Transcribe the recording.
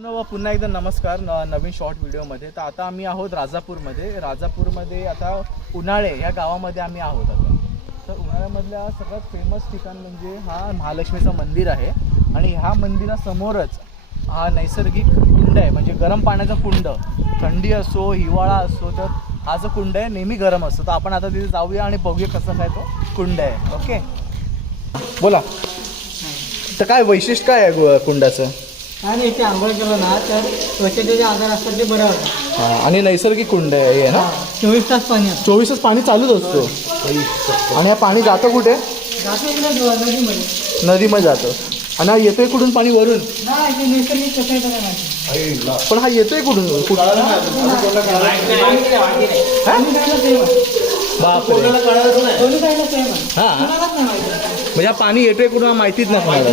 पुन्हा एकदा नमस्कार न- नवीन शॉर्ट व्हिडिओमध्ये तर आता आम्ही आहोत राजापूरमध्ये. राजापूरमध्ये आता उन्हाळे ह्या गावामध्ये आम्ही आहोत आता. तर उन्हाळ्यामधल्या सगळ्यात फेमस ठिकाण म्हणजे हा महालक्ष्मीचं मंदिर आहे. आणि ह्या मंदिरासमोरच हा नैसर्गिक कुंड आहे. म्हणजे गरम पाण्याचा कुंड. थंडी असो हिवाळा असो तर हा जो कुंड आहे नेहमी गरम असतो. तर आपण आता तिथे जाऊया आणि बघूया कसं काय तो कुंड आहे. ओके बोला. तर काय वैशिष्ट्य काय आहे गु- कुंडाचं? आणि इथे आंघोळ केलं ना तर त्वचेचे जे आजार असतात ते बरे होतात. हा, आणि नैसर्गिक कुंड आहे हे ना? चोवीस तास पाणी असतं. चोवीसच पाणी चालूच असतो. आणि हे पाणी जातं कुठे? जातो इकडे जो- नदीमध्ये. नदीमध्ये जातं. आणि हा येतोय कुठून पाणी वरून? नैसर्गिक कसं माहिती पण हा येतोय कुठून? कुठं? पाणी खायला सेम आहे बापरे. दोन्ही खायला सेम आहे? हा. कुणालाच नाही माहिती. म्हणजे हा पाणी येतोय कुठून हा माहितीच नाही कोणाला.